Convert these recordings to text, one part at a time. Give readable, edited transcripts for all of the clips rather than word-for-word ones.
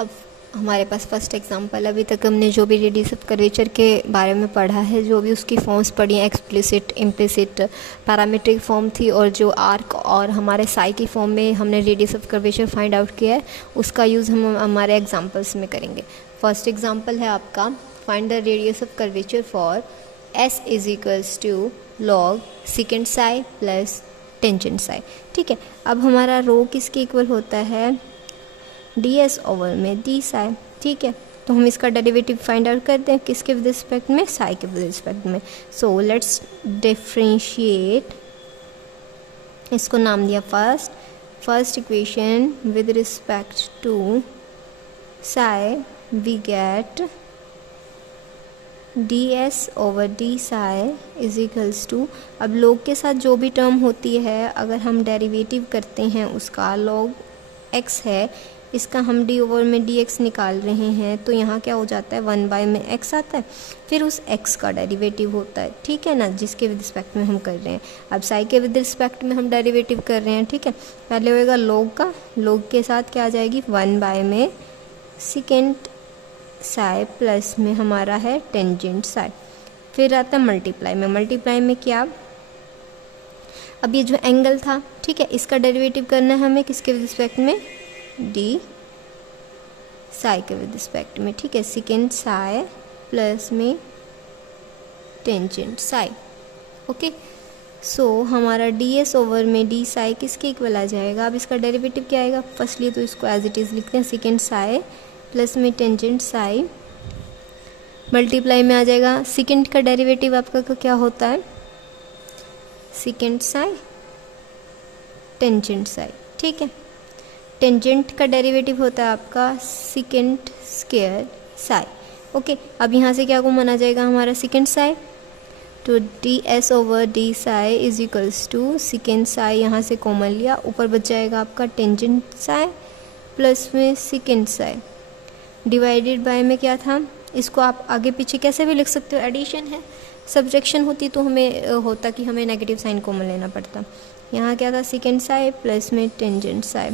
अब हमारे पास first example, अभी तक हमने जो भी रेडियस ऑफ कर्वेचर के बारे में पढ़ा है, जो भी उसकी फॉर्म्स पढ़ी हैं, एक्सप्लिसिट, इम्प्लिसिट, पैरामीट्रिक फॉर्म थी, और जो आर्क और हमारे साई की फॉर्म में हमने radius of curvature find out किया है, उसका यूज़ हम हमारे एग्जांपल्स में करेंगे। फर्स्ट एग्जांपल है आपका, find the radius of curvature for s is equals to log second psi plus tangent psi. ठीक है, अब हमारा रो किसके इक्वल होता है, ds ओवर में d साई। ठीक है, तो हम इसका डेरिवेटिव फाइंड आउट करते हैं, किसके विद रिस्पेक्ट में, साई के विद रिस्पेक्ट में। सो लेट्स डिफरेंशिएट, इसको नाम दिया first equation with respect to psi, we get ds over d psi is equals to, अब log के साथ जो भी टर्म होती है अगर हम डेरिवेटिव करते हैं उसका, log x है, इसका हम d ओवर में dx निकाल रहे हैं, तो यहाँ क्या हो जाता है, 1 बाय में x आता है, फिर उस x का डेरिवेटिव होता है। ठीक है ना, जिसके विद रिस्पेक्ट में हम कर रहे हैं। अब साई के विद रिस्पेक्ट में हम डेरिवेटिव कर रहे हैं। ठीक है, पहले होएगा log का, log के साथ क्या आ जाएगी, 1 बाय में सेकेंड साई प्लस में हमारा है टेंजेंट साई, फिर आता है मल्टीप्लाई में क्या, अब ये जो एंगल था, ठीक है, इसका डेरिवेटिव करना है हमें किसके विद रिस्पेक्ट में, डी साई के विद रिस्पेक्ट में। ठीक है, सेकेंड साई प्लस में टेंजेंट साई। ओके, सो हमारा ds ओवर में d साई किसके इक्वल आ जाएगा, अब इसका डेरिवेटिव क्या आएगा, फर्स्टली तो इसको एज इट इज़ लिखते हैं, सेकेंड साई प्लस में टेंजेंट साई, मल्टीप्लाई में आ जाएगा, सेकेंड का डेरिवेटिव आपका क्या होता है, सेकेंड साई टेंजेंट साई। ठीक है, टेंजेंट का डेरिवेटिव होता है आपका सेकेंड स्क्वायर साई। ओके, अब यहाँ से क्या कॉमन आ जाएगा हमारा सेकेंड साई, तो ds over d psi is equals to second psi, यहाँ से कॉमन लिया, ऊपर बच जाएगा आपका टेंजेंट साई प्लस में सेकेंड साई, डिवाइडेड बाय में क्या था, इसको आप आगे पीछे कैसे भी लिख सकते हो, एडिशन है, सब्ट्रैक्शन होती तो हमें होता कि हमें नेगेटिव साइन कॉमन लेना पड़ता। यहाँ क्या था, सेकेंड साई प्लस में टेंजेंट साई।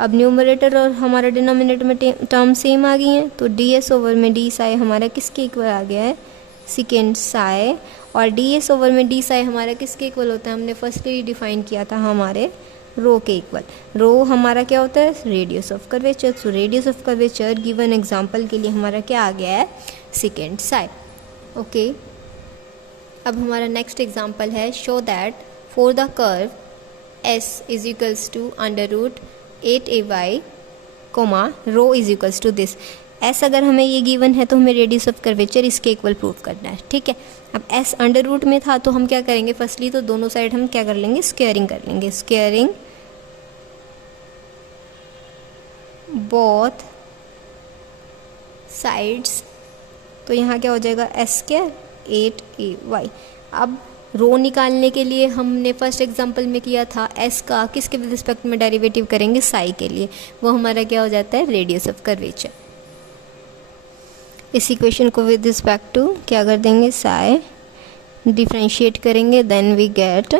अब न्यूमरेटर और हमारा डिनोमिनेटर में टर्म सेम आ गई हैं, तो ds ओवर में d साई हमारा किसके इक्वल आ गया है, सेकेंड साई, और ds ओवर में d साई हमारा किसके इक्वल होता है, हमने फर्स्टली डिफाइन किया था हमारे रो के इक्वल। रो हमारा क्या होता है, radius of curvature. So radius of curvature given example के लिए हमारा क्या आ गया है, सेकेंड साई। ओके, अब हमारा नेक्स्ट एग्जांपल है, show that for the curve s is equals to under root 8ay comma rho is equals to this. s अगर हमें ये गिवन है तो हमें रेडियस ऑफ कर्वेचर इसके इक्वल प्रूव करना है। ठीक है, अब s अंडर रूट में था तो हम क्या करेंगे, फर्स्टली तो दोनों साइड हम क्या कर लेंगे, स्क्वेयरिंग कर लेंगे, स्क्वेयरिंग बोथ साइड्स, तो यहाँ क्या हो जाएगा, s स्क्वायर 8ay। अब रो निकालने के लिए हमने फर्स्ट एग्जांपल में किया था s का किसके विद रिस्पेक्ट में डेरिवेटिव करेंगे, साई के लिए, वो हमारा क्या हो जाता है, रेडियस ऑफ कर्वेचर। इस इक्वेशन को विद रिस्पेक्ट टू क्या कर देंगे, साई, डिफरेंशिएट करेंगे, देन वी गेट,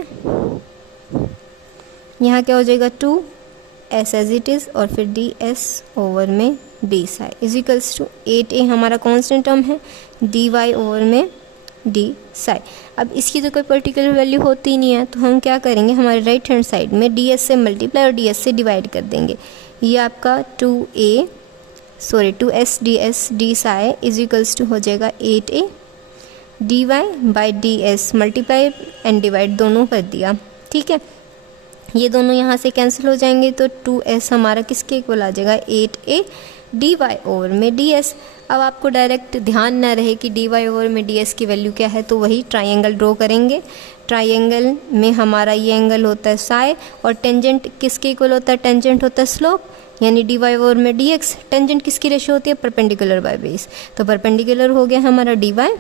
यहाँ क्या हो जाएगा, 2s एज इट इज़, और फिर ds ओवर में d psi is equals to 8a हमारा कॉन्स्टेंट टर्म है, dy ओवर में d साई। अब इसकी तो कोई पर्टिकुलर वैल्यू होती नहीं है, तो हम क्या करेंगे, हमारे राइट हैंड साइड में ds से मल्टीप्लाई और ds से डिवाइड कर देंगे। ये आपका 2s ds d psi is equals to हो जाएगा 8a, dy by ds multiply and divide दोनों कर दिया। ठीक है, ये दोनों यहाँ से कैंसिल हो जाएंगे, तो 2s हमारा किसके इक्वल आ जाएगा, 8a dy ओवर में ds। अब आपको डायरेक्ट ध्यान ना रहे कि dy ओवर में ds की वैल्यू क्या है, तो वही ट्राइंगल ड्रॉ करेंगे। ट्राइंगल में हमारा ये एंगल होता है साई, और टेंजेंट किसके इक्वल होता है, टेंजेंट होता है स्लोप, यानी dy ओवर में dx। टेंजेंट किसकी रेशियो होती है, परपेंडिकुलर बाय बेस, तो परपेंडिकुलर हो गया हमारा dy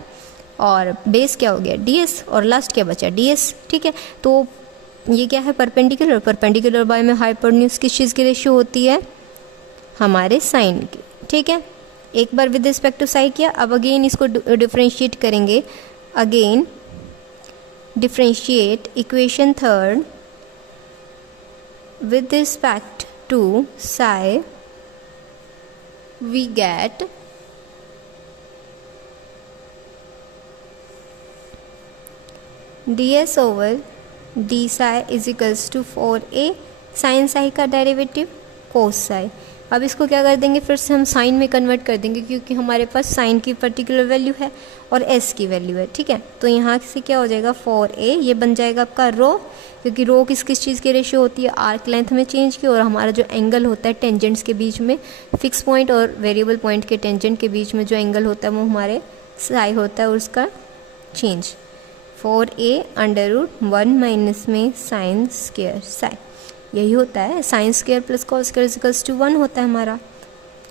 और बेस क्या हो गया, ds, और लास्ट क्या बचा, ds। ठीक है, तो ये क्या है, परपेंडिकुलर, परपेंडिकुलर बाय में हाइपोटेन्यूज किस चीज़ की रेशियो होती है, हमारे साइन की। ठीक है, एक बार विद रिस्पेक्ट टू साई किया, अब अगेन इसको डिफरेंशिएट करेंगे, again differentiate equation third with respect to psi we get ds over d psi is equals to 4a sine psi का डेरिवेटिव कोस साई। अब इसको क्या कर देंगे, फिर से हम साइन में कन्वर्ट कर देंगे क्योंकि हमारे पास साइन की पर्टिकुलर वैल्यू है और एस की वैल्यू है, ठीक है। तो यहाँ से क्या हो जाएगा 4a, ये बन जाएगा आपका रो, क्योंकि रो किस किस चीज़ की रेशियो होती है, आर्क लेंथ में चेंज की, और हमारा जो एंगल होता है टेंजेंट्स के बीच में, फिक्स पॉइंट और वेरिएबल पॉइंट के टेंजेंट के बीच में जो एंगल होता है वो हमारे साई होता है और उसका change. 4a under root 1 minus में साइन स्क्वायर साई, यही होता है। Sine square plus cos square equals to 1 होता है हमारा।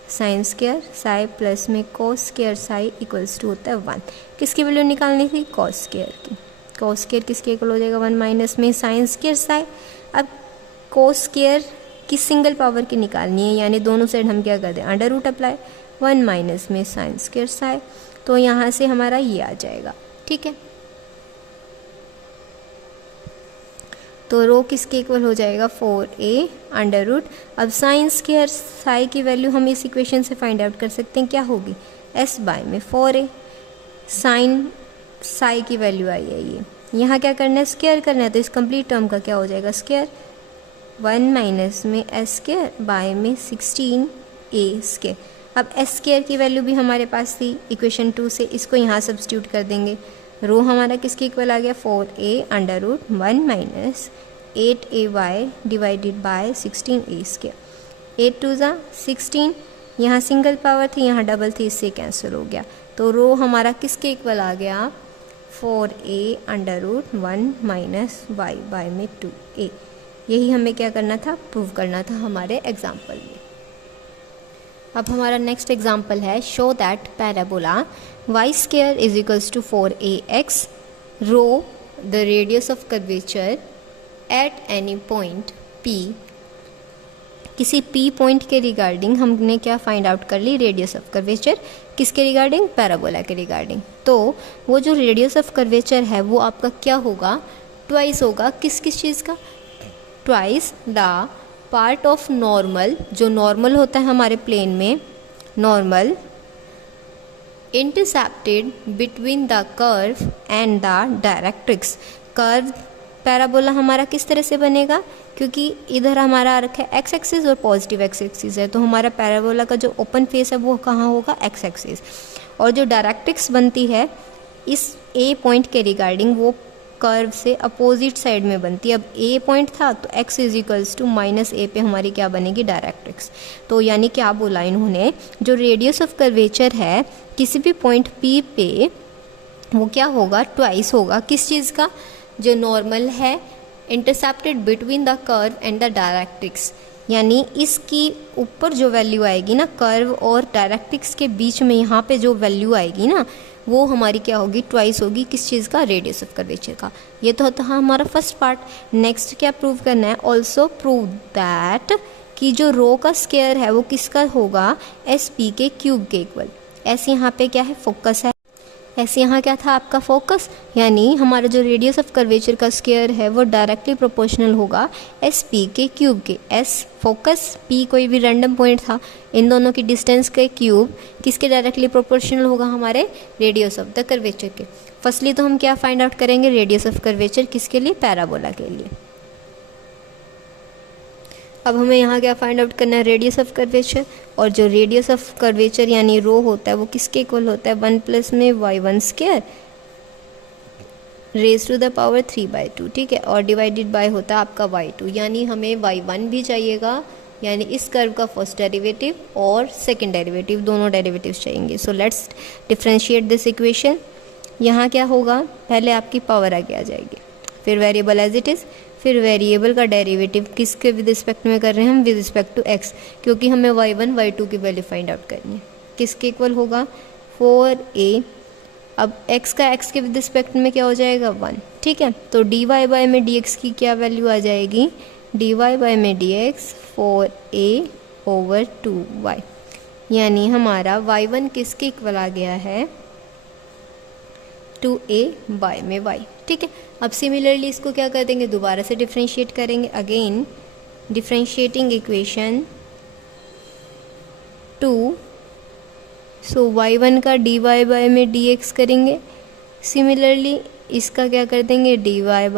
साइन स्क्वायर साई प्लस में cos square psi equals to होता है 1। किसकी वैल्यू निकालनी थी, कॉस स्क्वायर की। कॉस स्क्वायर किसके इक्वल हो जाएगा 1 माइनस में साइन स्क्वायर साई। अब कॉस स्क्वायर की सिंगल पावर की निकालनी है, यानी दोनों साइड हम क्या कर दें, अंडर रूट अप्लाई, 1 माइनस में साइन स्क्वायर साई। तो यहाँ से हमारा ये आ जाएगा, ठीक है। तो रो किसके इक्वल हो जाएगा 4a अंडर रूट। अब साइन स्क्वायर साई की वैल्यू हम इस इक्वेशन से फाइंड आउट कर सकते हैं, क्या होगी, s बाय में 4a। साइन साई की वैल्यू आई है ये, यहाँ क्या करना है, स्क्वायर करना है, तो इस कंप्लीट टर्म का क्या हो जाएगा स्क्वायर, 1 माइनस में s स्क्वायर बाय में 16a स्क्वायर। अब s स्क्वायर की वैल्यू भी हमारे पास थी इक्वेशन 2 से, इसको यहाँ सब्स्टिट्यूट कर देंगे। रो हमारा किसके इक्वल आ गया 4a under root 1 minus 8ay divided by 16a square. 8 two ज़ा 16, यहाँ सिंगल पावर थी, यहाँ डबल थी, इससे कैंसिल हो गया। तो रो हमारा किसके इक्वल आ गया 4a under root 1 minus y by में 2a। यही हमें क्या करना था, प्रूव करना था हमारे एग्जाम्पल में। अब हमारा नेक्स्ट एग्जाम्पल है, show that parabola y square is equals to 4ax rho the radius of curvature at any point p। किसी p पॉइंट के रिगार्डिंग हमने क्या फाइंड आउट कर ली, रेडियस ऑफ कर्वेचर, किसके रिगार्डिंग, पैराबोला के रिगार्डिंग। तो वो जो रेडियस ऑफ कर्वेचर है वो आपका क्या होगा, ट्वाइस होगा, किस किस चीज़ का, twice the part of normal, जो नॉर्मल होता है हमारे प्लेन में, normal intercepted between the curve and the directrix. Curve parabola हमारा किस तरह से बनेगा, क्योंकि इधर हमारा आ रखा है एक्स एक्सिस और पॉजिटिव एक्स एक्सिस है, तो हमारा पैराबोला का जो ओपन फेस है वो कहाँ होगा, एक्स एक्सिस। और जो डायरेक्ट्रिक्स बनती है इस ए पॉइंट के रिगार्डिंग, वो कर्व से अपोजिट साइड में बनती है। अब ए पॉइंट था तो x is equals to minus A पे हमारी क्या बनेगी, डायरेक्ट्रिक्स। तो यानी क्या बोला इन्होंने, जो रेडियस ऑफ कर्वेचर है किसी भी पॉइंट P पे वो क्या होगा, ट्वाइस होगा, किस चीज़ का, जो नॉर्मल है intercepted between the curve and the directrix. यानी इसकी ऊपर जो वैल्यू आएगी ना, कर्व और डायरेक्ट्रिक्स के बीच में यहाँ पे जो वैल्यू आएगी ना, वो हमारी क्या होगी, ट्वाइस होगी, किस चीज़ का, रेडियस ऑफ कर्वेचर का। ये तो होता है हमारा फर्स्ट पार्ट। नेक्स्ट क्या प्रूव करना है, ऑल्सो प्रूव दैट कि जो रो का स्क्वायर है वो किसका होगा, एस पी के क्यूब के इक्वल। ऐसे यहाँ पे क्या है, फोकस है, ऐसे यहाँ क्या था आपका फोकस, यानी हमारा जो रेडियस ऑफ कर्वेचर का स्क्वायर है वो डायरेक्टली प्रोपोर्शनल होगा एस पी के क्यूब के। एस फोकस, पी कोई भी रैंडम पॉइंट था, इन दोनों की डिस्टेंस के क्यूब किसके डायरेक्टली प्रोपोर्शनल होगा, हमारे रेडियस ऑफ द कर्वेचर के। फर्स्टली तो हम क्या फाइंड आउट करेंगे, रेडियस ऑफ कर्वेचर किसके लिए, पैराबोला के लिए। अब हमें यहाँ क्या फाइंड आउट करना है, रेडियस ऑफ कर्वेचर। और जो रेडियस ऑफ कर्वेचर यानी रो होता है वो किसके इक्वल होता है, 1 प्लस में y1 square raise to the power 3/2, ठीक है, और डिवाइडेड बाय होता है आपका y2। यानी हमें y1 भी चाहिएगा, यानी इस कर्व का फर्स्ट डेरिवेटिव और सेकंड डेरिवेटिव, दोनों डेरिवेटिव्स चाहिए। So let's differentiate this equation. यहाँ क्या होगा, पहले आपकी पावर आगे आ जाएगी, फिर वेरिएबल एज इट इज़, फिर वेरिएबल का डेरिवेटिव किसके विद रिस्पेक्ट में कर रहे हैं हम, विद रिस्पेक्ट टू x, क्योंकि हमें y1 y2 की वैल्यू फाइंड आउट करनी है। किसके इक्वल होगा, 4a। अब x का x के विद रिस्पेक्ट में क्या हो जाएगा, 1, ठीक है। तो dy बाय में dx की क्या वैल्यू आ जाएगी, dy बाय में dx 4a ओवर 2y, यानी हमारा y1 किसके इक्वल आ गया है, 2a बाय में y, ठीक है। अब सिमिलरली इसको क्या कर देंगे, दोबारा से डिफ्रेंशिएट करेंगे। अगेन डिफ्रेंशिएटिंग इक्वेशन 2 सो y1 का dy बाय में dx करेंगे। सिमिलरली इसका क्या कर देंगे, dy बाय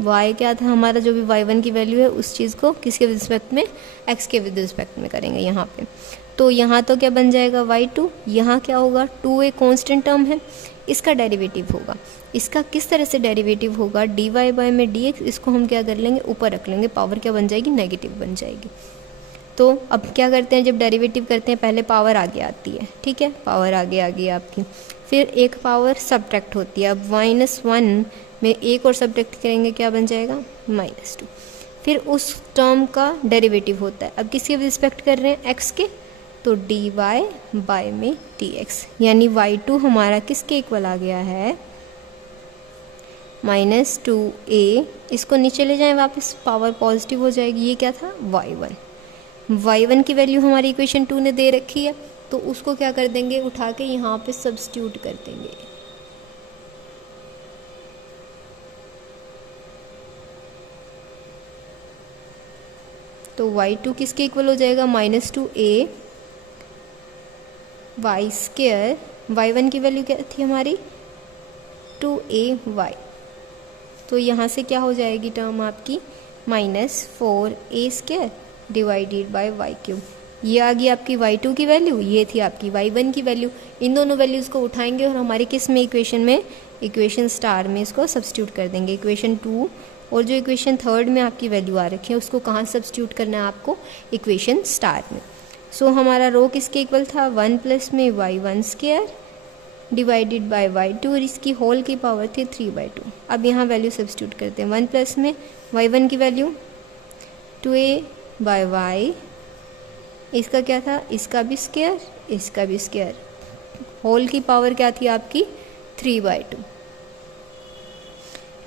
y क्या था हमारा, जो भी y1 की वैल्यू है उस चीज़ को किसके विद रिस्पेक्ट में, x के विद रिस्पेक्ट में करेंगे यहाँ पे। तो यहाँ तो क्या बन जाएगा y2, यहाँ क्या होगा 2a कांस्टेंट टर्म है, इसका डेरिवेटिव होगा। इसका किस तरह से डेरिवेटिव होगा, dy बाय में dx, इसको हम क्या कर लेंगे ऊपर रख लेंगे, पावर क्या बन जाएगी, नेगेटिव बन जाएगी। तो अब क्या करते हैं, जब डेरिवेटिव करते हैं पहले पावर आगे आती है, ठीक है, पावर आगे आ गई आपकी, फिर एक पावर सब्ट्रैक्ट होती है। अब -1 में एक और सब्ट्रैक्ट करेंगे, क्या बन जाएगा -2, फिर उस टर्म का डेरिवेटिव होता है। अब किसके रिस्पेक्ट कर रहे हैं, x के, तो dy बाय में dx, यानी y2 हमारा किसके इक्वल आ गया है, -2a। इसको नीचे ले जाएं वापस, पावर पॉजिटिव हो जाएगी, ये क्या था y1 की वैल्यू हमारी इक्वेशन 2 ने दे रखी है, तो उसको क्या कर देंगे, उठा के यहाँ पे सब्स्टिट्यूट कर देंगे। तो y2 किसके इक्वल हो जाएगा, -2a y स्क्वायर, y1 की वैल्यू क्या थी हमारी 2ay, तो यहाँ से क्या हो जाएगी टर्म आपकी -4a square divided by y cube. ये आ गई आपकी y2 की वैल्यू, ये थी आपकी y1 की वैल्यू। इन दोनों वैल्यूज़ को उठाएंगे और हमारे किस में, इक्वेशन में, इक्वेशन स्टार में इसको सब्स्टिट्यूट कर देंगे, इक्वेशन 2। और जो इक्वेशन 3 में आपकी वैल्यू आ रखी है उसको कहाँ सब्स्टिट्यूट करना है आपको, इक्वेशन स्टार में। सो हमारा रो किसके इक्वल था, 1 प्लस में y1 square divided bye y2, और इसकी होल की पावर थी 3/2। अब यहाँ वैल्यू सब्स्टिट्यूट करते हैं, 1 प्लस में y1 की वैल्यू 2a बाय y, इसका क्या था, इसका भी स्क्वायर, इसका भी स्क्वायर, होल की पावर क्या थी आपकी 3/2।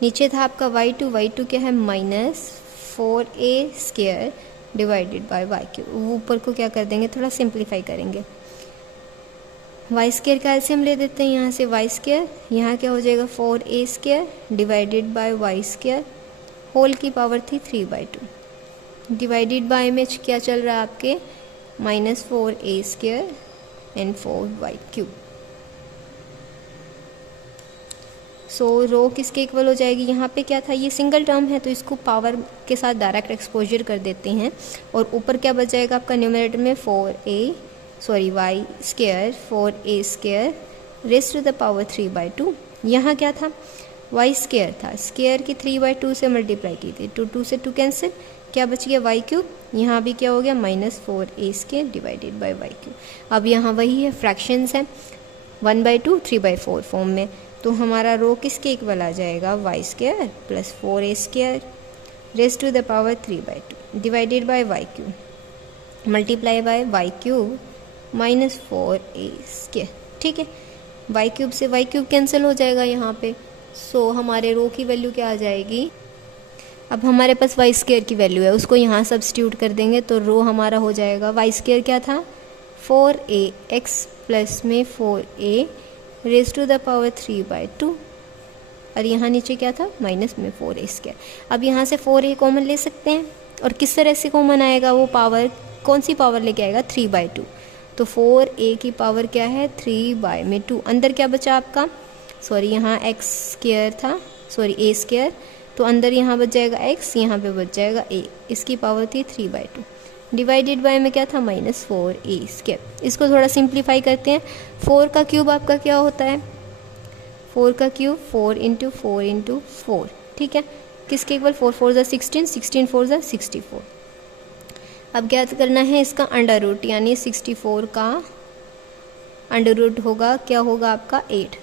नीचे था आपका y2 क्या है -4a square divided by y cube. ऊपर को क्या कर देंगे, थोड़ा सिंप्लीफाई करेंगे, वाई स्क्वायर का एलसीएम ले देते हैं यहाँ से, वाई स्क्वायर, यहाँ क्या हो जाएगा 4a square divided by y square, whole की पावर थी 3/2, डिवाइडेड बाय में क्या चल रहा है आपके -4a square and 4y cube. So रो किसके इक्वल हो जाएगी, यहाँ पे क्या था, ये सिंगल टर्म है तो इसको पावर के साथ डायरेक्ट एक्सपोजर कर देते हैं, और ऊपर क्या बच जाएगा आपका न्यूमरेटर में y square 4a square raise to the power 3/2। यहाँ क्या था, वाई स्क्वायर था, स्क्वायर की 3/2 से मल्टीप्लाई की थी, 2 से 2 कैंसिल, क्या बच गया वाई क्यूब, यहाँ भी क्या हो गया -4a square divided by y cube. अब यहाँ वही है, फ्रैक्शंस है, 1/2 3/4 फॉर्म में, तो हमारा रो किसके इक्वल आ जाएगा, y square plus 4a square raise to the power 3/2 divided by y cube multiply by y cube -4a square, ठीक है। वाई क्यूब से वाई क्यूब कैंसिल हो जाएगा यहाँ पे, सो हमारे रो की वैल्यू क्या आ जाएगी, अब हमारे पास वाई स्क्वायर की वैल्यू है, उसको यहाँ सब्स्टिट्यूट कर देंगे, तो रो हमारा हो जाएगा, वाई स्क्वायर क्या था 4ax प्लस में 4a rays to the power 3/2, और यहाँ नीचे क्या था माइनस में 4a स्क्वायर। अब यहाँ से 4a कॉमन ले सकते हैं, और किस तरह से कॉमन आएगा, वो पावर कौन सी पावर लेके आएगा 3/2, तो 4a की पावर क्या है 3/2। अंदर क्या बचा आपका, यहाँ x स्क्वायर था, a स्क्वायर, तो अंदर यहाँ बच जाएगा x, यहाँ पे बच जाएगा a, इसकी पावर थी 3/2 डिवाइडेड बाय में क्या था -4a स्क्वायर। इसको थोड़ा सिंप्लीफाई करते हैं, 4 का क्यूब आपका क्या होता है, 4 का क्यूब 4 × 4 × 4, ठीक है, किसके इक्वल 4 4 = 16, 16 4 = 64। अब क्या करना है, इसका अंडर रूट, यानी 64 का अंडर रूट होगा, क्या होगा आपका 8,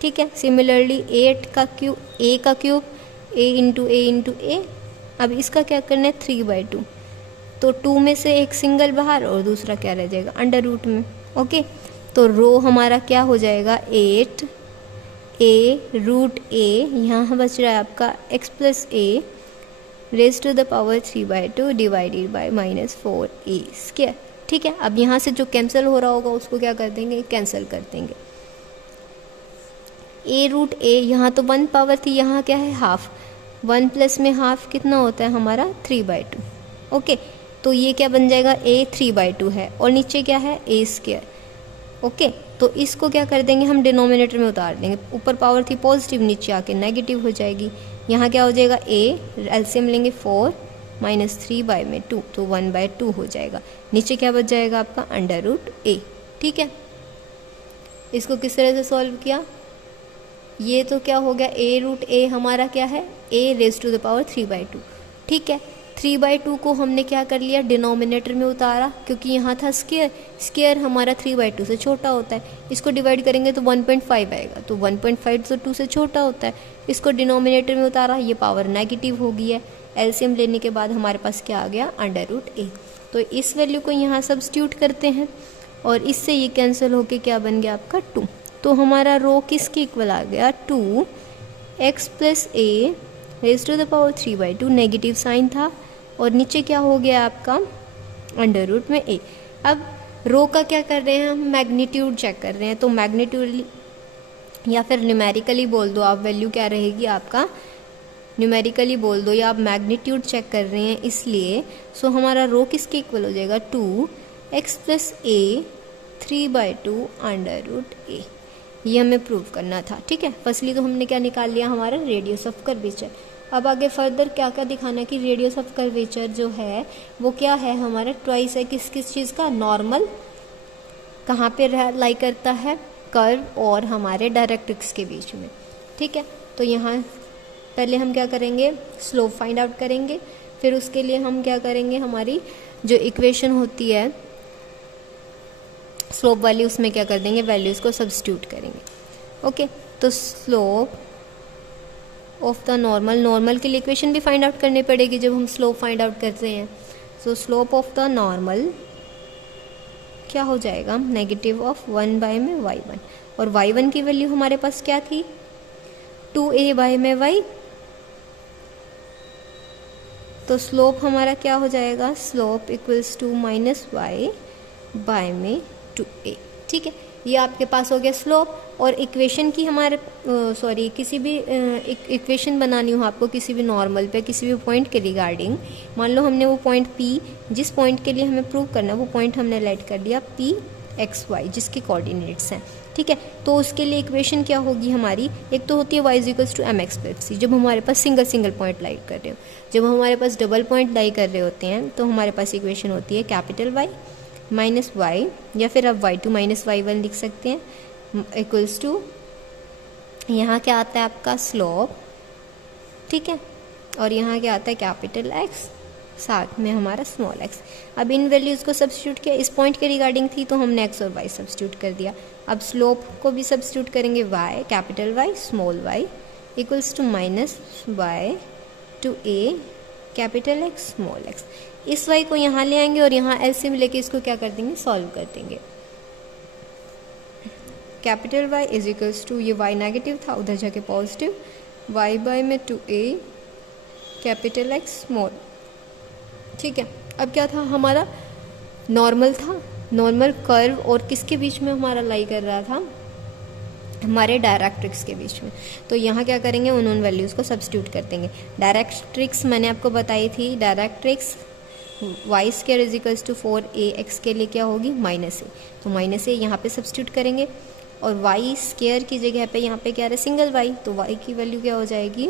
ठीक है। सिमिलरली 8 का क्यूब, a का क्यूब a × a, अब इसका क्या करना है 3/2, तो 2 में से एक सिंगल बाहर और दूसरा क्या रह जाएगा अंडर रूट में, ओके। तो रो हमारा क्या हो जाएगा 8a रूट a, यहाँ बच रहा है आपका x plus a raise to the power 3/2 divided by -4a square, ठीक है। अब यहाँ से जो कैंसिल हो रहा होगा उसको क्या कर देंगे, कैंसिल कर देंगे। a रूट a, यहाँ तो 1 पावर थी, यहाँ क्या है हाफ, 1 प्लस में हाफ कितना होता है हमारा 3/2, ओके। तो ये क्या बन जाएगा a 3/2 है, और नीचे क्या है a स्क्वायर, ओके, तो इसको क्या कर देंगे हम डिनोमिनेटर में उतार देंगे, ऊपर पावर थी पॉजिटिव, नीचे आके नेगेटिव हो जाएगी। यहाँ क्या हो जाएगा a, एलसीएम लेंगे 4 माइनस 3/2, तो 1/2 हो जाएगा। नीचे क्या बच जाएगा आपका √a। ठीक है, इसको किस तरह से सॉल्व किया, ये तो क्या हो गया a√a हमारा क्या है a⁻³ 3/2। ठीक है, 3/2 को हमने क्या कर लिया डिनोमिनेटर में उतारा, क्योंकि यहाँ था स्क्वायर, स्क्वायर हमारा 3/2 से छोटा होता है। इसको डिवाइड करेंगे तो 1.5 आएगा, तो 1.5 तो 2 से छोटा होता है। इसको डिनोमिनेटर में उतारा, ये पावर नेगेटिव हो गई है। एलसीएम लेने के बाद हमारे पास क्या आ गया √a। तो इस वैल्यू को यहाँ सब्स्टिट्यूट करते हैं और इससे ये कैंसिल होके क्या बन गया आपका 2। तो हमारा रो किसके इक्वल आ गया 2x + a⁻³ 3/2, नेगेटिव साइन था, और नीचे क्या हो गया आपका अंडर रूट में a। अब रो का क्या कर रहे हैं हम मैग्नीट्यूड चेक कर रहे हैं, तो मैग्नीट्यूड या फिर न्यूमेरिकली बोल दो आप, वैल्यू क्या रहेगी आपका न्यूमेरिकली बोल दो, या आप मैग्नीट्यूड चेक कर रहे हैं इसलिए। सो हमारा रो किसके इक्वल हो जाएगा 2x + a 3/2 under root a। ये हमें प्रूव करना था। ठीक है, फर्स्टली तो हमने क्या निकाल लिया हमारा रेडियस ऑफ कर्वेचर। अब आगे फर्दर क्या क्या दिखाना है कि रेडियस ऑफ कर्वेचर जो है वो क्या है हमारा ट्वाइस है किस किस चीज़ का, नॉर्मल कहाँ पे लाई करता है, कर्व और हमारे डायरेक्ट्रिक्स के बीच में। ठीक है, तो यहाँ पहले हम क्या करेंगे स्लोप फाइंड आउट करेंगे, फिर उसके लिए हम क्या करेंगे हमारी जो इक्वेशन होती है स्लोप वाली उसमें क्या कर देंगे वैल्यूज़ को सब्स्टिट्यूट करेंगे। ओके, तो स्लोप ऑफ द नॉर्मल के लिए इक्वेशन भी फाइंड आउट करनी पड़ेगी जब हम स्लोप फाइंड आउट करते हैं। सो स्लोप ऑफ द नॉर्मल क्या हो जाएगा -1/y1, और y1 की वैल्यू हमारे पास क्या थी 2a/y। तो स्लोप हमारा क्या हो जाएगा स्लोप इक्वल्स टू -y/2a। ठीक है, ये आपके पास हो गया स्लोप। और इक्वेशन की हमारे किसी भी इक्वेशन बनानी हो आपको किसी भी नॉर्मल पे किसी भी पॉइंट के रिगार्डिंग, मान लो हमने वो पॉइंट P जिस पॉइंट के लिए हमें प्रूव करना है वो पॉइंट हमने लेट कर दिया P(x,y) जिसके कोऑर्डिनेट्स हैं। ठीक है, तो उसके लिए इक्वेशन क्या होगी हमारी, एक तो होती है y = mx/c जब हमारे पास सिंगल पॉइंट लाई कर रहे हो। जब हमारे पास डबल पॉइंट लाई कर रहे होते हैं तो हमारे पास इक्वेशन होती है Y -y, या फिर आप y2 - y1 लिख सकते हैं, इक्वल्स टू यहाँ क्या आता है आपका स्लोप। ठीक है, और यहाँ क्या आता है X, साथ में हमारा स्मॉल x। अब इन वैल्यूज़ को सब्स्टिट्यूट किया, इस पॉइंट के रिगार्डिंग थी तो हमने x और y सब्स्टिट्यूट कर दिया। अब स्लोप को भी सब्स्टिट्यूट करेंगे Y small y equals to -y/2a X small x। इस y को यहाँ ले आएंगे और यहाँ एलसीएम लेके इसको क्या कर देंगे सॉल्व कर देंगे। Y = ये y नेगेटिव था उधर जाके पॉजिटिव, y/2a X स्मॉल। ठीक है, अब क्या था हमारा नॉर्मल था, नॉर्मल कर्व और किसके बीच में हमारा लाई कर रहा था हमारे डायरेक्ट्रिक्स के बीच में। तो यहाँ क्या करेंगे उन वैल्यूज़ को सब्स्टिट्यूट कर देंगे। डायरेक्ट्रिक्स मैंने आपको बताई थी, डायरेक्ट्रिक्स y² = 4ax के लिए क्या होगी -a, तो -a यहाँ पे सब्स्टिट्यूट करेंगे और y² की जगह पे यहाँ पे क्या है सिंगल y, तो y की वैल्यू क्या हो जाएगी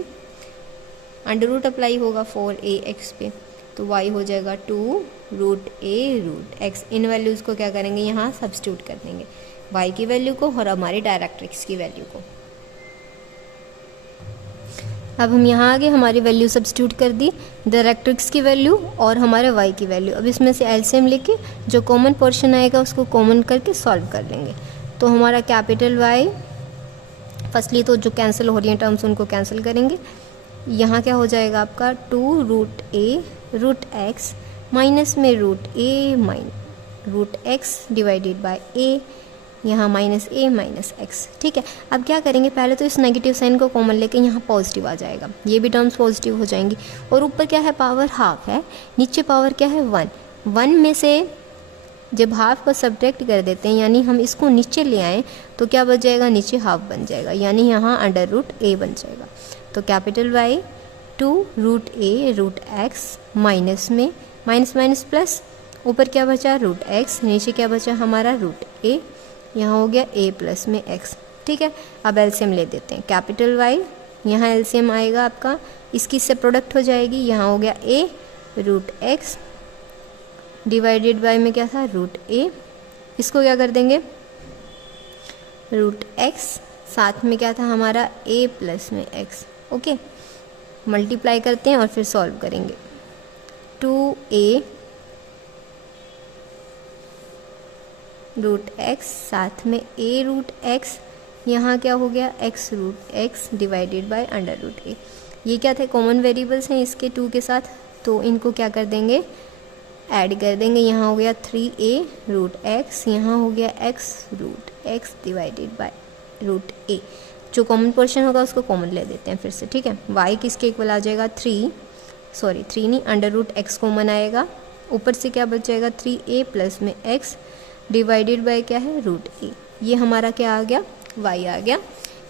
अंडर रूट अप्लाई होगा 4ax पे, तो y हो जाएगा 2√a√x। इन वैल्यूज़ को क्या करेंगे यहाँ सब्स्टिट्यूट कर देंगे, y की वैल्यू को और हमारी डायरेक्ट्रिक्स की वैल्यू को। अब हम यहाँ आगे हमारी वैल्यू सब्स्टिट्यूट कर दी, डायरेक्ट्रिक्स की वैल्यू और हमारे y की वैल्यू। अब इसमें से एलसीएम लेके जो कॉमन पोर्शन आएगा उसको कॉमन करके सॉल्व कर लेंगे। तो हमारा Y फर्स्टली तो जो कैंसिल हो रही हैं टर्म्स उनको कैंसिल करेंगे। यहाँ क्या हो जाएगा आपका 2√a√x माइनस में √a-√x डिवाइडेड बाय a, यहाँ -a-x। ठीक है, अब क्या करेंगे पहले तो इस नेगेटिव साइन को कॉमन लेके यहाँ पॉजिटिव आ जाएगा, ये भी टर्म्स पॉजिटिव हो जाएंगी। और ऊपर क्या है पावर हाफ है, नीचे पावर क्या है 1। 1 में से जब हाफ को सब्ट्रैक्ट कर देते हैं यानी हम इसको नीचे ले आएँ तो क्या बच जाएगा नीचे हाफ बन जाएगा, यानी यहाँ अंडर रूट a बन जाएगा। तो Y 2√a√x माइनस में माइनस माइनस प्लस, ऊपर क्या बचा √x, नीचे क्या बचा हमारा √a, यहाँ हो गया a प्लस में x, ठीक है। अब एलसीएम ले देते हैं, कैपिटल Y, यहाँ एलसीएम आएगा आपका, इसकी इससे प्रोडक्ट हो जाएगी, यहाँ हो गया a root x divided by में क्या था रूट a, इसको क्या कर देंगे रूट x, साथ में क्या था हमारा a प्लस में x, ओके। मल्टीप्लाई करते हैं और फिर सॉल्व करेंगे, 2a रूट x साथ में a रूट x, यहाँ क्या हो गया x root x divided by under root a। ये क्या थे कॉमन वेरिएबल्स हैं इसके 2 के साथ, तो इनको क्या कर देंगे ऐड कर देंगे, यहाँ हो गया 3a रूट x, यहाँ हो गया x root x divided by root a। जो कॉमन पोर्शन होगा उसको कॉमन ले देते हैं फिर से, ठीक है। y किसके इक्वल आ जाएगा 3 नहीं अंडर रूट x कॉमन आएगा, ऊपर से क्या बच जाएगा 3a प्लस में x डिवाइडेड बाय क्या है रूट a। ये हमारा क्या आ गया y आ गया।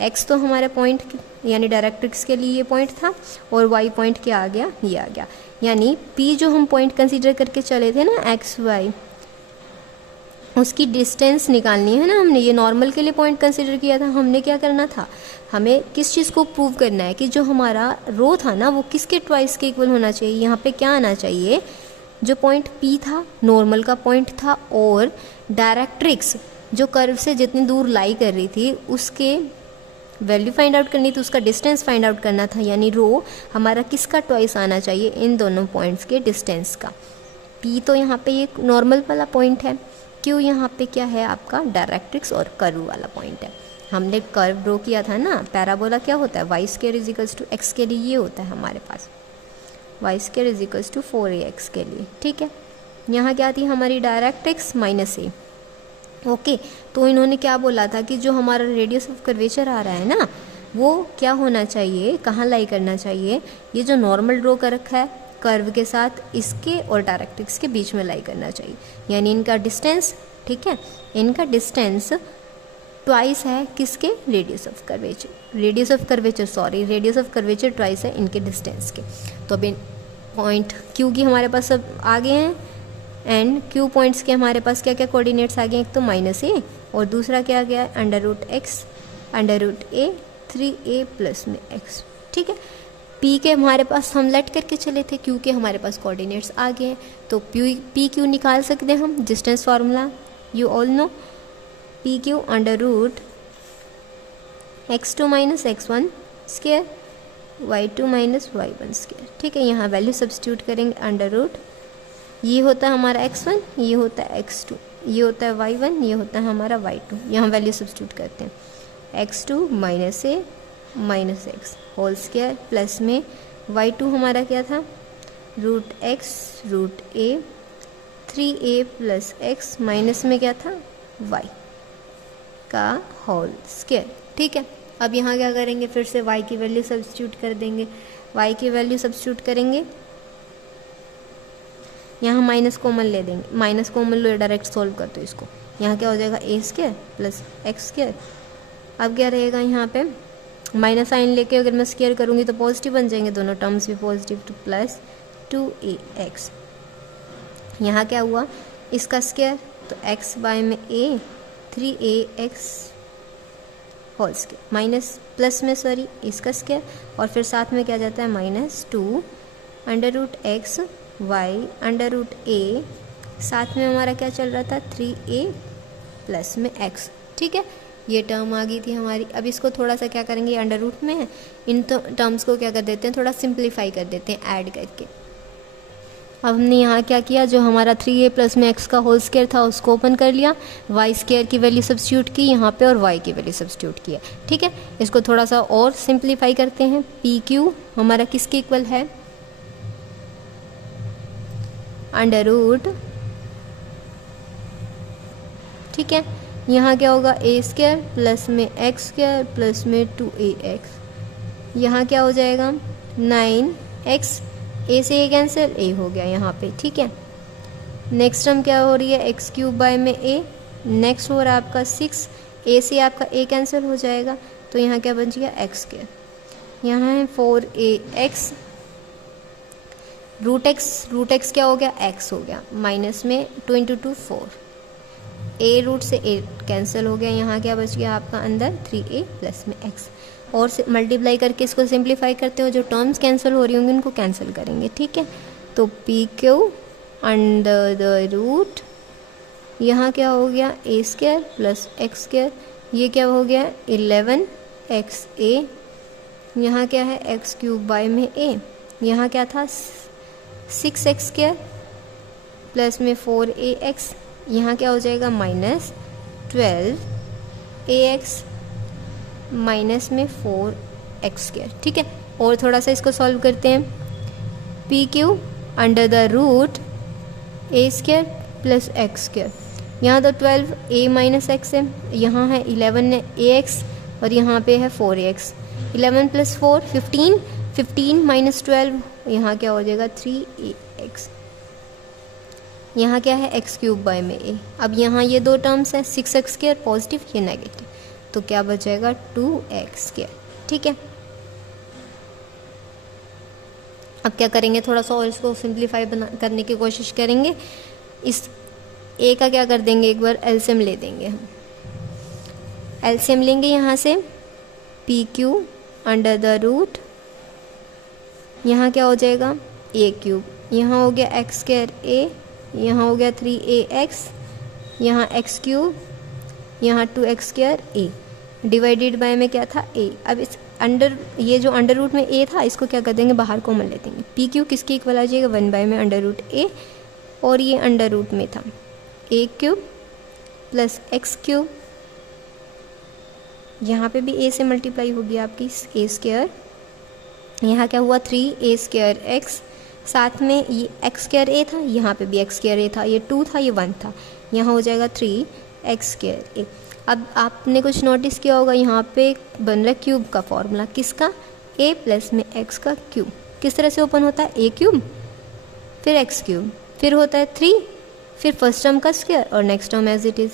x तो हमारे पॉइंट यानी डायरेक्ट्रिक्स के लिए ये पॉइंट था, और y पॉइंट क्या आ गया ये आ गया। यानी p जो हम पॉइंट कंसीडर करके चले थे ना x y, उसकी डिस्टेंस निकालनी है ना हमने। ये नॉर्मल के लिए पॉइंट कंसीडर किया था, हमने क्या करना था, हमें किस चीज़ को प्रूव करना है कि जो हमारा रो था ना वो किसके ट्वाइस के इक्वल होना चाहिए। यहाँ पे क्या आना चाहिए, जो पॉइंट P था नॉर्मल का पॉइंट था, और डायरेक्ट्रिक्स जो कर्व से जितनी दूर लाई कर रही थी उसके वैल्यू फाइंड आउट करनी थी, उसका डिस्टेंस फाइंड आउट करना था। यानी रो हमारा किसका ट्वाइस आना चाहिए, इन दोनों पॉइंट्स के डिस्टेंस का। P तो यहाँ पे ये नॉर्मल वाला पॉइंट है, Q यहाँ पे क्या है आपका डायरेक्ट्रिक्स और कर्व वाला पॉइंट है। हमने कर्व ड्रॉ किया था ना, पैराबोला क्या होता है Y square is equals to X के लिए ये होता है हमारे पास, Y square is equals to 4ax के लिए, ठीक है। यहाँ क्या थी हमारी डायरेक्ट्रिक्स -a, ओके। तो इन्होंने क्या बोला था कि जो हमारा रेडियस ऑफ कर्वेचर आ रहा है ना वो क्या होना चाहिए, कहाँ लाई करना चाहिए, ये जो नॉर्मल ड्रॉ कर रखा है कर्व के साथ इसके और डायरेक्ट्रिक्स के बीच में लाई करना चाहिए। यानी इनका डिस्टेंस, ठीक है, इनका डिस्टेंस ट्वाइस है किसके, रेडियस ऑफ कर्वेचर ट्वाइस है इनके डिस्टेंस के। तो अब पॉइंट Q की हमारे पास सब आ गए हैं, एंड Q पॉइंट्स के हमारे पास क्या क्या कोऑर्डिनेट्स आ गए, एक तो -a और दूसरा क्या आ गया under root a 3a plus में x, ठीक है। P के हमारे पास हम लेट करके चले थे, Q के हमारे पास कोऑर्डिनेट्स आ गए हैं, तो PQ निकाल सकते हैं हम, distance formula you all know, PQ under root x2 minus x1 square y2 minus y1 square, ठीक है। यहाँ वैल्यू सब्स्टिट्यूट करेंगे, अंडर रूट ये होता है हमारा x1, ये होता है x2, ये होता है y1, ये होता है हमारा y2। यहाँ वैल्यू सब्स्टिट्यूट करते हैं, x2 minus a minus x whole square plus में y2 हमारा क्या था root x root a 3a plus x minus में क्या था y का होल स्क्वायर, ठीक है। अब यहाँ क्या करेंगे, फिर से y की वैल्यू सब्स्टिट्यूट कर देंगे, y की वैल्यू सब्स्टिट्यूट करेंगे, यहाँ माइनस कॉमन ले देंगे, माइनस कॉमन लो डायरेक्ट सॉल्व कर दो इसको, यहाँ क्या हो जाएगा a square plus x square. अब क्या रहेगा यहाँ पे माइनस साइन लेके अगर मैं स्क्वायर करूँगी तो पॉजिटिव बन जाएंगे दोनों टर्म्स भी पॉजिटिव, तो प्लस 2ax। यहाँ क्या हुआ इसका स्क्वायर, तो x बाय में a 3ax whole square minus plus में सॉरी इसका स्क्वायर, और फिर साथ में क्या जाता है -2 under root x y under root a, साथ में हमारा क्या चल रहा था 3a प्लस में x, ठीक है। ये टर्म आ गई थी हमारी। अब इसको थोड़ा सा क्या करेंगे, अंडर रूट में है, इन टर्म्स को क्या कर देते हैं थोड़ा सिंप्लीफाई कर देते हैं ऐड करके। अब हमने यहाँ क्या किया, जो हमारा 3a प्लस में x का होल स्क्वायर था उसको ओपन कर लिया, y स्क्वायर की वैल्यू सब्स्टिट्यूट की यहाँ पे और y की वैल्यू सब्स्टिट्यूट किया, ठीक है। इसको थोड़ा सा और सिंप्लीफाई करते हैं, PQ हमारा किसके इक्वल है अंडर रूट, ठीक है। यहाँ क्या होगा a स्क्वायर प्लस में x स्क्वायर प्लस में 2ax, यहाँ क्या हो जाएगा 9x, a से a कैंसिल, a हो गया यहाँ पे, ठीक है। नेक्स्ट टर्म क्या हो रही है x क्यूब बाय में a, नेक्स्ट हो रहा है आपका 6, a से आपका a कैंसिल हो जाएगा, तो यहाँ क्या बच गया x स्क्वायर, यहाँ है 4ax रूट x क्या हो गया x हो गया, माइनस में 2 × 2 4, ए रूट से ए कैंसिल हो गया, यहाँ क्या बच गया आपका अंदर 3a प्लस में x, और से मल्टीप्लाई करके इसको सिंप्लीफाई करते हो, जो टर्म्स कैंसिल हो रही होंगी उनको कैंसिल करेंगे, ठीक है। तो P Q under the root, यहाँ क्या हो गया a square plus x square, ये क्या हो गया 11xa, यहाँ क्या है एक्स क्यूब बाय में a, यहाँ क्या था 6x स्क्वायर प्लस में 4ax, यहाँ क्या हो जाएगा माइनस 12ax माइनस में 4x स्क्वायर, ठीक है। और थोड़ा सा इसको सॉल्व करते हैं, P Q under the root a square plus x square, यहाँ तो 12a माइनस एक्स है, यहाँ है 11ax और यहाँ पे है 4ax, 11 प्लस 4 15, 15 माइनस 12, यहाँ क्या हो जाएगा 3ax, यहाँ क्या है एक्स क्यूब बाय में a। अब यहाँ ये दो टर्म्स हैं 6x स्क्वायर पॉजिटिव, ये नेगेटिव, तो क्या बचेगा 2x स्क्वायर, ठीक है। अब क्या करेंगे, थोड़ा सा और इसको सिंप्लीफाई करने की कोशिश करेंगे। इस a का क्या कर देंगे, एक बार एलसीएम ले देंगे हम, एलसीएम लेंगे यहाँ से P Q under the root, यहाँ क्या हो जाएगा a क्यूब, यहाँ हो गया एक्स स्क्वायर a, यहाँ हो गया 3ax, यहाँ एक्स क्यूब, यहाँ 2x square a, divided by में क्या था a। अब इस अंडर, ये जो अंडर रूट में a था इसको क्या कर देंगे, बाहर कॉमन ले देंगे, पी क्यू किसके इक्वल आ जाएगा 1 बाय में अंडर रूट a, और ये अंडर रूट में था a cube plus x cube, यहाँ पे भी a से मल्टीप्लाई हो गया आपकी a स्क्वायर, यहाँ क्या हुआ 3a स्क्वायर x, साथ में ये एक्स स्क्वायर a था, यहाँ पे भी एक्स स्क्वायर a था, ये 2 था ये 1 था, यहाँ हो जाएगा 3x स्क्वायर a। अब आपने कुछ नोटिस किया होगा, यहाँ पे बन रहा है क्यूब का फॉर्मूला, किसका a प्लस में x का क्यूब, किस तरह से ओपन होता है a क्यूब फिर x क्यूब, फिर होता है 3, फिर फर्स्ट टर्म का स्क्वायर और next term as it is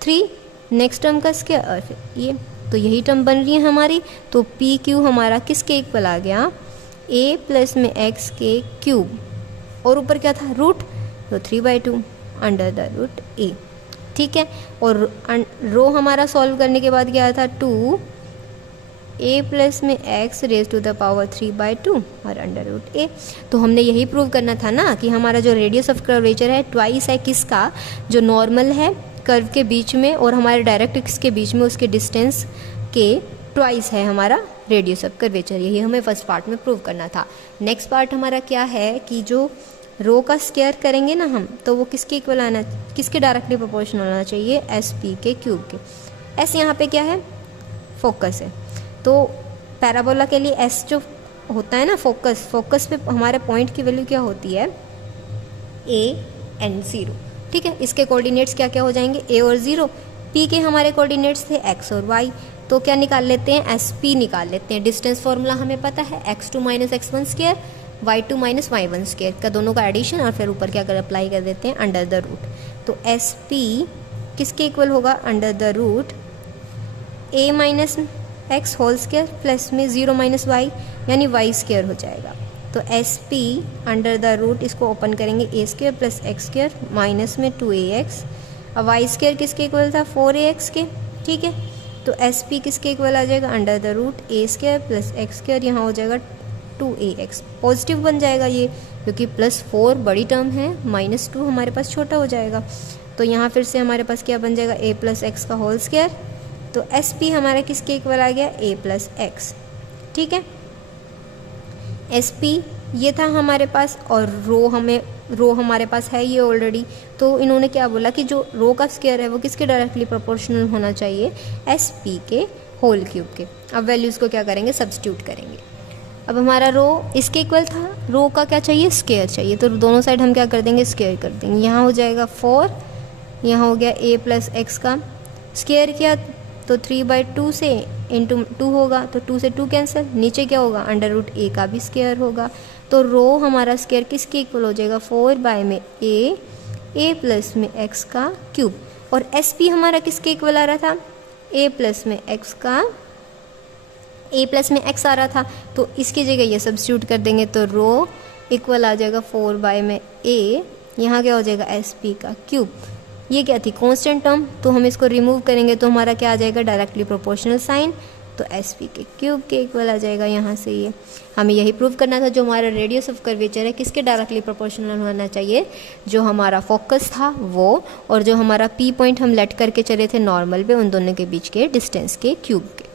3, next term का स्क्वायर और फिर ये, तो यही टर्म बन रही है हमारी। तो पी क्यू हमारा किसके इक्वल आ गया, a प्लस में x के क्यूब, और ऊपर क्या था रूट, तो 3/2 अंडर द रूट a, ठीक है। और रो हमारा सॉल्व करने के बाद क्या था 2a प्लस में x raise to the power 3/2 और अंडर रूट a। तो हमने यही प्रूव करना था ना कि हमारा जो रेडियस ऑफ कर्वेचर है ट्वाइस है किसका, जो नॉर्मल है कर्व के बीच में और हमारे डायरेक्ट्रिक्स के बीच में उसके डिस्टेंस के ट्वाइस है हमारा रेडियस ऑफ कर्वेचर, यही हमें फर्स्ट पार्ट में प्रूव करना था। नेक्स्ट पार्ट हमारा क्या है कि जो रो का स्क्वायर करेंगे ना हम, तो वो किसके इक्वल आना, किसके डायरेक्टली प्रोपोर्शनल होना चाहिए, एस पी के क्यूब के। एस यहाँ पे क्या है, फोकस है, तो पैराबोला के लिए एस जो होता है ना फोकस, फोकस पे हमारे पॉइंट की वैल्यू क्या होती है a n 0, ठीक है। इसके कोऑर्डिनेट्स क्या क्या हो जाएंगे a और 0, p के हमारे कोऑर्डिनेट्स थे x और y, तो क्या निकाल लेते हैं एस पी निकाल लेते हैं। डिस्टेंस फार्मूला हमें पता है x2 minus x1 square y2 minus y1 square का दोनों का एडिशन, और फिर ऊपर क्या कर अप्लाई कर देते हैं अंडर द रूट। तो एस पी किसके इक्वल होगा, under the root a minus x whole square plus में 0 माइनस वाई यानी वाई स्क्वायर हो जाएगा। तो S P under the root, इसको ओपन करेंगे a square plus x square minus में 2ax, अब वाई स्क्वायर किसके इक्वल था 4ax के, ठीक है। तो एस पी किसके इक्वल आ जाएगा, under the root a square plus x square, यहाँ हो जाएगा 2ax, पॉजिटिव बन जाएगा ये क्योंकि +4 बड़ी टर्म है, -2 हमारे पास छोटा हो जाएगा। तो यहाँ फिर से हमारे पास क्या बन जाएगा a प्लस एक्स का होल स्क्वायर। तो एस पी हमारा किसके इक्वल आ गया, a प्लस एक्स, ठीक है। एस पी ये था हमारे पास, और रो हमारे पास है ये ऑलरेडी। तो इन्होंने क्या बोला कि जो रो का स्क्वायर है वो किसके डायरेक्टली प्रोपोर्शनल होना चाहिए, एस पी के होल क्यूब के। अब वैल्यूज़ को क्या करेंगे, सब्स्टिट्यूट करेंगे। अब हमारा रो इसके इक्वल था, रो का क्या चाहिए, स्क्वायर चाहिए, तो दोनों साइड हम क्या कर देंगे, स्क्वायर कर देंगे। यहाँ हो जाएगा 4, यहाँ हो गया a प्लस एक्स का स्क्वायर किया तो 3/2 से इंटू 2 होगा, तो 2 से 2 कैंसिल, नीचे क्या होगा अंडर रूट a का भी स्क्वायर होगा। तो रो हमारा स्क्वायर किसके इक्वल हो जाएगा, 4 में a प्लस में x का क्यूब। और एस पी हमारा किसके इक्वल आ रहा था, a प्लस में x का, a प्लस में x आ रहा था, तो इसकी जगह ये सब्स्टिट्यूट कर देंगे। तो रो इक्वल आ जाएगा 4 में a, यहाँ क्या हो जाएगा एस पी का क्यूब, ये क्या थी, कांस्टेंट टर्म, तो हम इसको रिमूव करेंगे तो हमारा क्या आ जाएगा, डायरेक्टली प्रोपोर्शनल साइन, तो एस पी के क्यूब के इक्वल आ जाएगा यहाँ से। ये हमें यही प्रूव करना था, जो हमारा रेडियस ऑफ कर्वेचर है किसके डायरेक्टली प्रोपोर्शनल होना चाहिए, जो हमारा फोकस था वो, और जो हमारा पी पॉइंट हम लेट करके चले थे नॉर्मल पे, उन दोनों के बीच के डिस्टेंस के क्यूब के।